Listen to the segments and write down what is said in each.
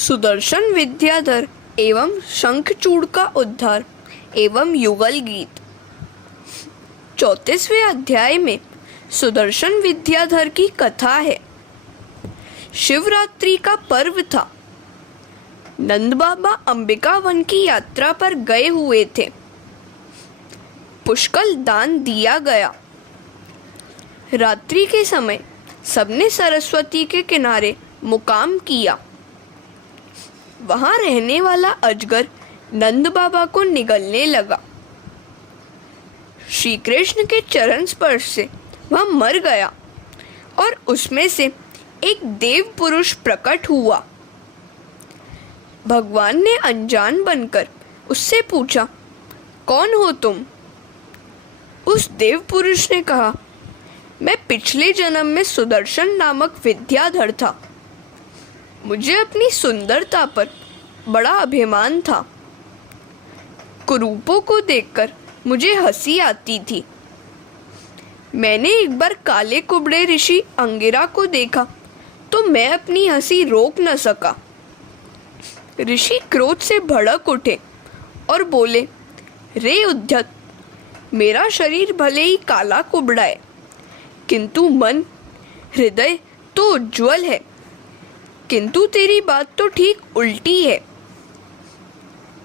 सुदर्शन विद्याधर एवं शंखचूड़ का उद्धार एवं युगल गीत। 34वें अध्याय में सुदर्शन विद्याधर की कथा है। शिवरात्रि का पर्व था। नंद बाबा अंबिका वन की यात्रा पर गए हुए थे। पुष्कल दान दिया गया। रात्रि के समय सबने सरस्वती के किनारे मुकाम किया। वहां रहने वाला अजगर नंद बाबा को निगलने लगा। श्री कृष्ण के चरण स्पर्श से वह मर गया और उसमें से एक देव पुरुष प्रकट हुआ। भगवान ने अनजान बनकर उससे पूछा, कौन हो तुम? उस देव पुरुष ने कहा, मैं पिछले जन्म में सुदर्शन नामक विद्याधर था। मुझे अपनी सुंदरता पर बड़ा अभिमान था। कुरूपों को देखकर मुझे हंसी आती थी। मैंने एक बार काले कुबड़े ऋषि अंगिरा को देखा तो मैं अपनी हंसी रोक न सका। ऋषि क्रोध से भड़क उठे और बोले, रे उद्धत, मेरा शरीर भले ही काला कुबड़ा है, किंतु मन हृदय तो उज्जवल है। किंतु तेरी बात तो ठीक उल्टी है।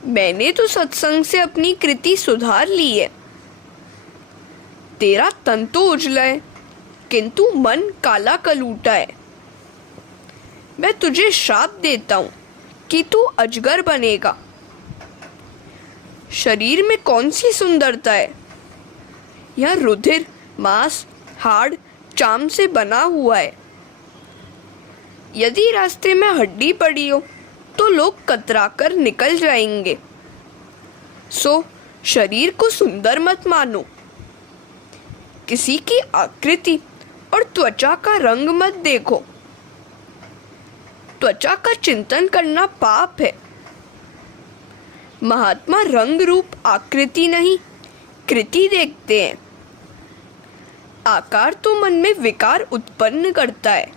मैंने तो सत्संग से अपनी कृति सुधार ली है। तेरा तन तो उजला है, किंतु मन काला कलूटा है। मैं तुझे श्राप देता हूं कि तू अजगर बनेगा। शरीर में कौन सी सुंदरता है? यह रुधिर, मांस, हाड़, चाम से बना हुआ है। यदि रास्ते में हड्डी पड़ी हो तो लोग कतराकर निकल जाएंगे। सो शरीर को सुंदर मत मानो। किसी की आकृति और त्वचा का रंग मत देखो। त्वचा का चिंतन करना पाप है। महात्मा रंग रूप आकृति नहीं, कृति देखते हैं। आकार तो मन में विकार उत्पन्न करता है।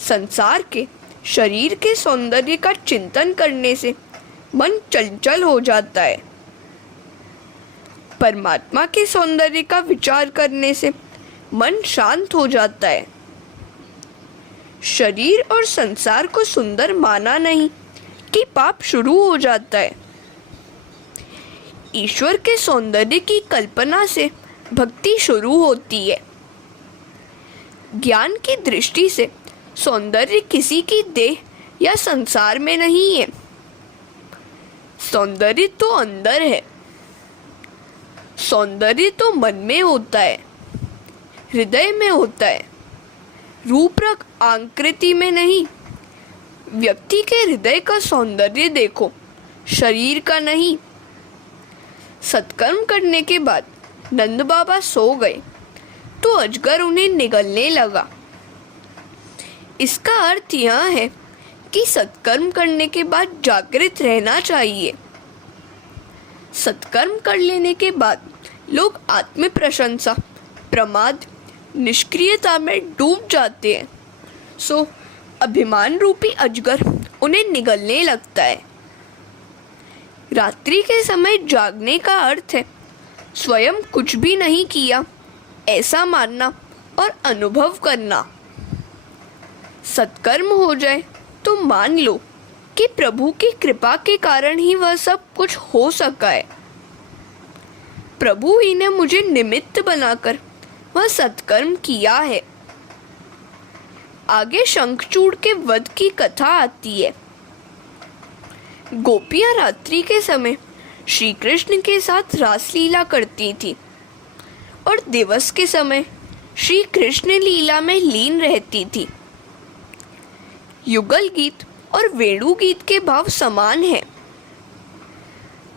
संसार के शरीर के सौंदर्य का चिंतन करने से मन चंचल हो जाता है। परमात्मा के सौंदर्य का विचार करने से मन शांत हो जाता है। शरीर और संसार को सुंदर माना नहीं कि पाप शुरू हो जाता है। ईश्वर के सौंदर्य की कल्पना से भक्ति शुरू होती है। ज्ञान की दृष्टि से सौंदर्य किसी की देह या संसार में नहीं है। सौंदर्य तो अंदर है। सौंदर्य तो मन में होता है, हृदय में होता है, रूपरंग आकृति में नहीं। व्यक्ति के हृदय का सौंदर्य देखो, शरीर का नहीं। सत्कर्म करने के बाद नंद बाबा सो गए तो अजगर उन्हें निगलने लगा। इसका अर्थ यह है कि सत्कर्म करने के बाद जागृत रहना चाहिए। सत्कर्म कर लेने के बाद लोग आत्म प्रशंसा, प्रमाद, निष्क्रियता में डूब जाते हैं। सो अभिमान रूपी अजगर उन्हें निगलने लगता है। रात्रि के समय जागने का अर्थ है स्वयं कुछ भी नहीं किया ऐसा मानना और अनुभव करना। सत्कर्म हो जाए तो मान लो कि प्रभु की कृपा के कारण ही वह सब कुछ हो सका है। प्रभु ही ने मुझे निमित्त बनाकर वह सत्कर्म किया है। आगे शंखचूड़ के वध की कथा आती है। गोपियां रात्रि के समय श्री कृष्ण के साथ रासलीला करती थी और दिवस के समय श्री कृष्ण लीला में लीन रहती थी। युगल गीत और वेणु गीत के भाव समान हैं।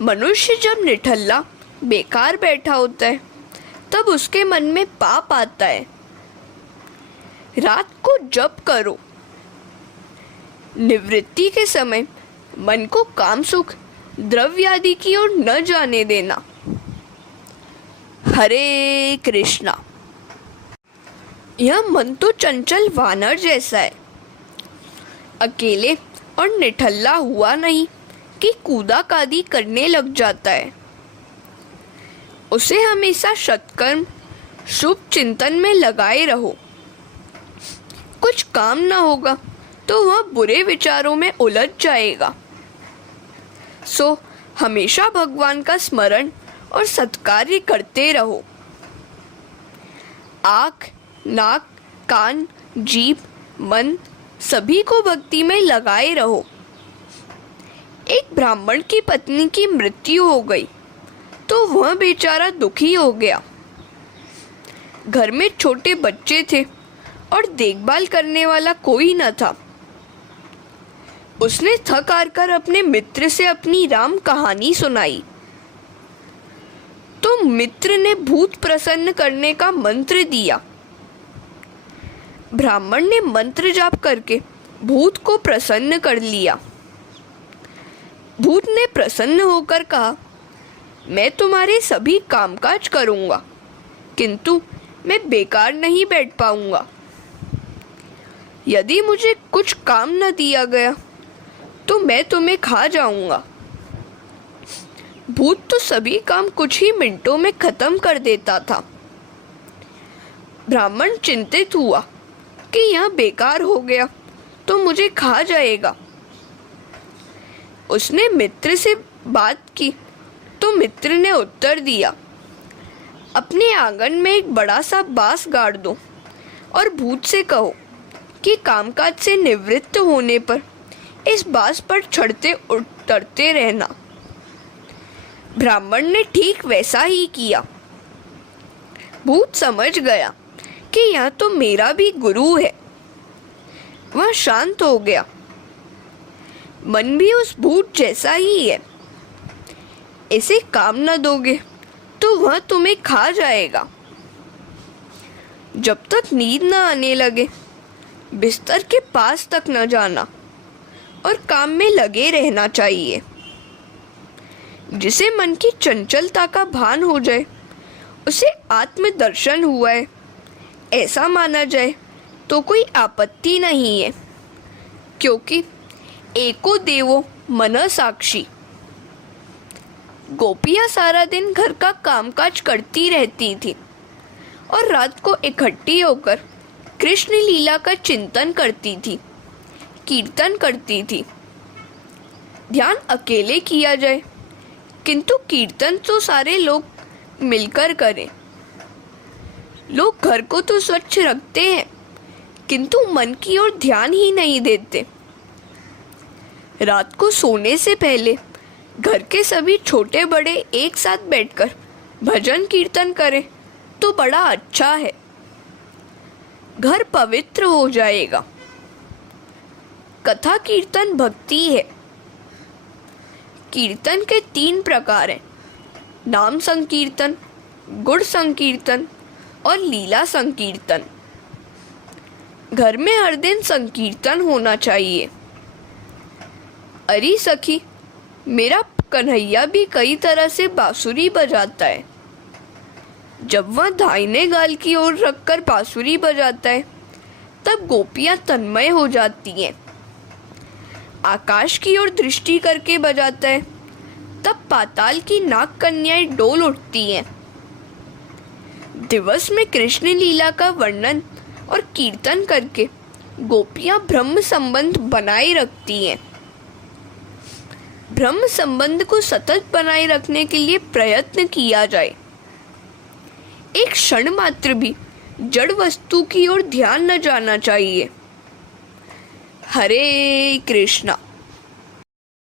मनुष्य जब निठल्ला बेकार बैठा होता है तब उसके मन में पाप आता है। रात को जप करो। निवृत्ति के समय मन को काम सुख, द्रव्य आदि की ओर न जाने देना। हरे कृष्णा। यह मन तो चंचल वानर जैसा है। अकेले और निठल्ला हुआ नहीं कि कूदा कादी करने लग जाता है। उसे हमेशा सत्कर्म शुभ चिंतन में लगाए रहो। कुछ काम न होगा तो वह बुरे विचारों में उलझ जाएगा। सो हमेशा भगवान का स्मरण और सत्कार्य करते रहो। आँख, नाक, कान, जीभ, मन सभी को भक्ति में लगाए रहो। एक ब्राह्मण की पत्नी की मृत्यु हो गई तो वह बेचारा दुखी हो गया। घर में छोटे बच्चे थे और देखभाल करने वाला कोई न था। उसने थक हार कर अपने मित्र से अपनी राम कहानी सुनाई तो मित्र ने भूत प्रसन्न करने का मंत्र दिया। ब्राह्मण ने मंत्र जाप करके भूत को प्रसन्न कर लिया। भूत ने प्रसन्न होकर कहा, मैं तुम्हारे सभी कामकाज करूंगा, किंतु मैं बेकार नहीं बैठ पाऊंगा। यदि मुझे कुछ काम न दिया गया तो मैं तुम्हें खा जाऊंगा। भूत तो सभी काम कुछ ही मिनटों में खत्म कर देता था। ब्राह्मण चिंतित हुआ कि यह बेकार हो गया तो मुझे खा जाएगा। उसने मित्र से बात की तो मित्र ने उत्तर दिया, अपने आंगन में एक बड़ा सा बांस गाड़ दो और भूत से कहो कि कामकाज से निवृत्त होने पर इस बांस पर चढ़ते उतरते रहना। ब्राह्मण ने ठीक वैसा ही किया। भूत समझ गया कि यह तो मेरा भी गुरु है। वह शांत हो गया। मन भी उस भूत जैसा ही है। इसे काम न दोगे तो वह तुम्हें खा जाएगा। जब तक नींद न आने लगे बिस्तर के पास तक न जाना और काम में लगे रहना चाहिए। जिसे मन की चंचलता का भान हो जाए उसे आत्मदर्शन हुआ है ऐसा माना जाए तो कोई आपत्ति नहीं है, क्योंकि एको देवो मन साक्षी। गोपियां सारा दिन घर का कामकाज करती रहती थी और रात को इकट्ठी होकर कृष्ण लीला का चिंतन करती थी, कीर्तन करती थी। ध्यान अकेले किया जाए, किंतु कीर्तन तो सारे लोग मिलकर करें। लोग घर को तो स्वच्छ रखते हैं, किंतु मन की ओर ध्यान ही नहीं देते। रात को सोने से पहले घर के सभी छोटे बड़े एक साथ बैठकर भजन कीर्तन करें तो बड़ा अच्छा है। घर पवित्र हो जाएगा। कथा कीर्तन भक्ति है। कीर्तन के 3 प्रकार हैं, नाम संकीर्तन, गुण संकीर्तन और लीला संकीर्तन। घर में हर दिन संकीर्तन होना चाहिए। अरे सखी, मेरा कन्हैया भी कई तरह से बांसुरी बजाता है। जब वह दाहिने गाल की ओर रखकर बांसुरी बजाता है तब गोपियां तन्मय हो जाती हैं। आकाश की ओर दृष्टि करके बजाता है तब पाताल की नाग कन्याएं डोल उठती हैं। दिवस में कृष्ण लीला का वर्णन और कीर्तन करके गोपियां ब्रह्म संबंध बनाए रखती हैं। ब्रह्म संबंध को सतत बनाए रखने के लिए प्रयत्न किया जाए। एक क्षण मात्र भी जड़ वस्तु की ओर ध्यान न जाना चाहिए। हरे कृष्णा।